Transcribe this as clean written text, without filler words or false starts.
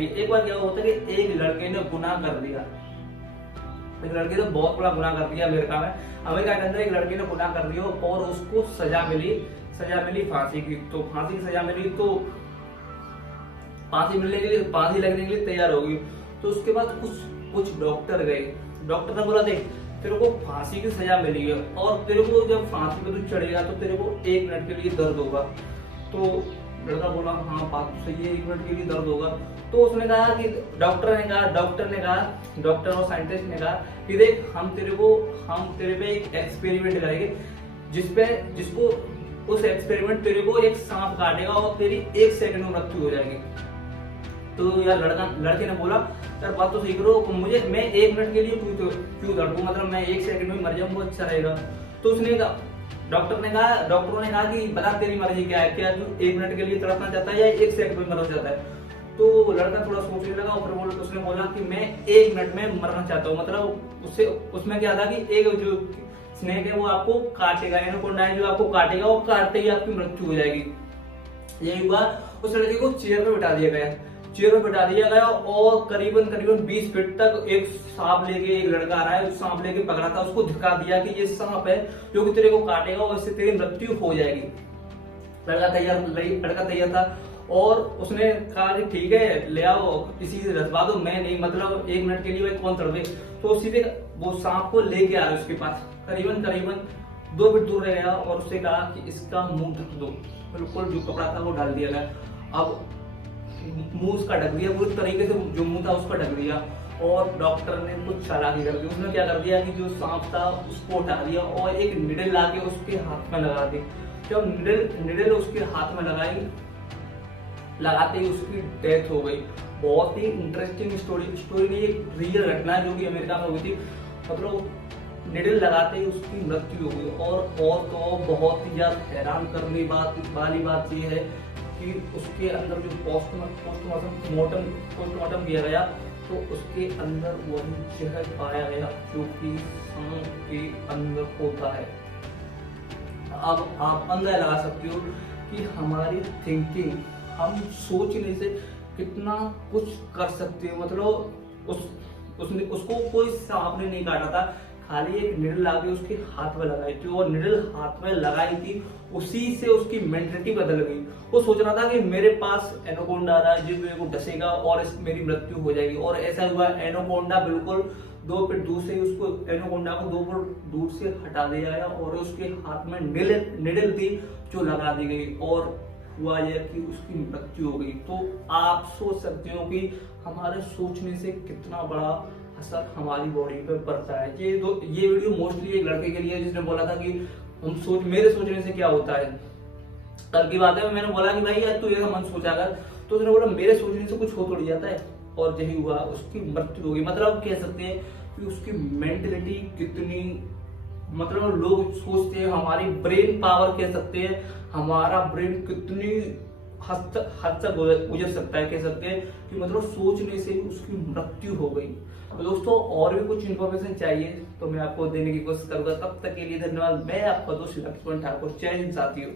एक बार क्या होता है कि एक लड़के ने गुनाह कर दिया। एक लड़के ने बहुत बड़ा गुनाह कर दिया अमेरिका में। अमेरिका के अंदर एक लड़के ने गुनाह कर दिया और उसको सजा मिली फांसी की। तो फांसी की सजा मिली तो फांसी मिलने के लिए, फांसी लगने के लिए तैयार हो गई। तो उसके बाद कुछ डॉक्टर गए। डॉक्टर ने बोला देख तेरे को फांसी की सजा मिली है और तेरे को जब फांसी पे तू चढ़ेगा तो तेरे को 1 मिनट के लिए दर्द होगा। तो लड़का बोला हाँ बात तो सही है, 1 मिनट के लिए दर्द होगा। तो उसने कहा कि डॉक्टर और साइंटिस्ट ने कहा कि देख हम तेरे पे एक एक्सपेरिमेंट करेंगे जिसको उस एक्सपेरिमेंट तेरे को एक सांप काटेगा और तेरी 1 सेकंड में मृत्यु हो जाएगी। तो यार लड़के ने बोला यार बात तो सही करो, मैं 1 मिनट के लिए क्यों तड़पूं, मतलब मैं 1 सेकंड में मर जाऊंगा अच्छा रहेगा। तो उसने कहा डॉक्टरों ने कहा कि बता तेरी मर्जी क्या है, क्या तू 1 मिनट के लिए तड़पना चाहता है या 1 सेकंड में मरना चाहता है। तो लड़का थोड़ा सोचने लगा और फिर उसने बोला कि मैं 1 मिनट में मरना चाहता हूँ। मतलब उसमें क्या था कि एक जो स्नेक है वो आपको काटेगा, एनाकोंडा है जो आपको काटेगा और काटते ही आपकी मृत्यु हो जाएगी। यही हुआ, उस लड़के को चेयर पे बिठा दिया गया और करीबन 20 फीट तक एक सांप लेके एक लड़का आ रहा है, सांप लेके पकड़ा था, उसको दिखा दिया कि ये सांप है जो कि तेरे को काटेगा और इससे तेरी मृत्यु हो जाएगी। लड़का तैयार था और उसने कहा कि ठीक है ले आओ, इसी से रचवा दो, मैं नहीं, मतलब 1 मिनट के लिए भाई कौन तड़पे। तो सीधे वो सांप को लेके आ रहे उसके पास, करीबन 2 फीट दूर रह गया और उससे कहा कि इसका मुंह ढक दो। बिल्कुल जो कपड़ा था वो डाल दिया गया। अब मुंह उसका ढक दिया पूरी तरीके से, जो मुंह था उसका ढक दिया। और डॉक्टर ने कुछ चालाकी कर दी, उसने क्या कर दिया कि जो सांप था उसको उठा दिया और एक निडल लाके उसके हाथ में लगा दी। जब निडल उसके हाथ में लगाते ही उसकी डेथ हो गई। बहुत ही इंटरेस्टिंग स्टोरी नहीं, एक रियल घटना है जो कि अमेरिका में हुई थी। मतलब निडल लगाते ही उसकी मृत्यु हो गई। और तो बहुत ही ज्यादा हैरान करने वाली बात यह है कि उसके अंदर जो पोस्टमार्टम किया गया तो उसके अंदर वही जहर पाया गया जो कि सांप के अंदर होता है। अब आप अंदाजा लगा सकते हो कि हमारी थिंकिंग, हम सोचने से कितना कुछ कर सकते हो। मतलब उसको कोई सांप ने नहीं काटा था, खाली एक निडल लाके उसके हाथ में लगाई थी और निडल हाथ में लगाई थी, उसी से उसकी मेंटालिटी बदल गई। वो सोच रहा था कि मेरे पास एनाकोंडा आ रहा है जो मेरे को डसेगा और मेरी मृत्यु हो जाएगी। और ऐसा हुआ, एनाकोंडा बिल्कुल 2 फीट दूर से उसको, एनाकोंडा को 2 फीट दूर से हटा दिया गया और उसके हाथ में निडल थी जो लगा दी गई और हुआ यह कि उसकी मृत्यु हो गई। तो आप सोच सकते हो कि हमारे सोचने से कितना बड़ा असर हमारी बॉडी पे पड़ता है। ये वीडियो मोस्टली एक लड़के के लिए है जिसने बोला था कि मेरे सोचने से क्या होता है। कल की बात है, मैंने बोला कि भाई यार तू ये मन सोचा कर, तो उसने बोला मेरे सोचने से कुछ हो थोड़ी जाता है। और यही हुआ, उसकी मृत्यु हो गई। मतलब कह सकते हैं कि उसकी मेंटलिटी कितनी, मतलब लोग सोचते हैं हमारी ब्रेन पावर, कह सकते हैं हमारा ब्रेन कितनी हद तक गुजर सकता है, कह सकते हैं कि मतलब सोचने से उसकी मृत्यु हो गई। तो दोस्तों और भी कुछ इन्फॉर्मेशन चाहिए तो मैं आपको देने की कोशिश करूंगा। तब तक के लिए धन्यवाद। मैं आपका दोस्त लक्ष्मण ठाकुर। जय हिंद साथियों।